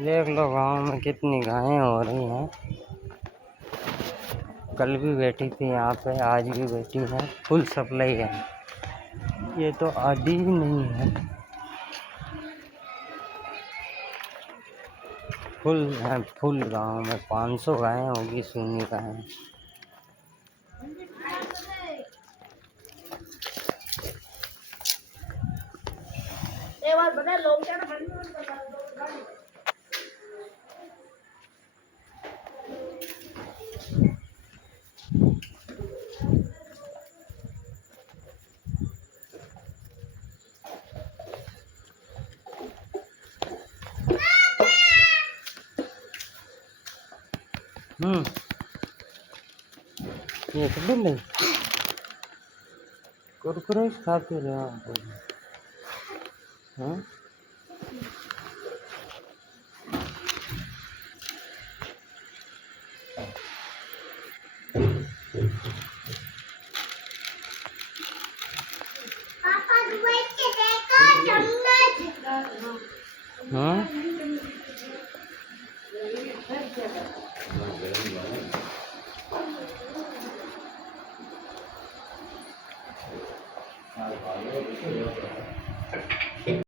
देख लो गांव में कितनी गायें हो रही हैं। कल भी बैठी थी यहाँ पे, आज भी बैठी है। फुल सप्लाई है, ये तो आधी ही नहीं है, फुल है। फुल गांव में 500 गायें होगी, सूनी गायें। ये तो बिल्ली कुरकुरे खाते रहे आप। हाँ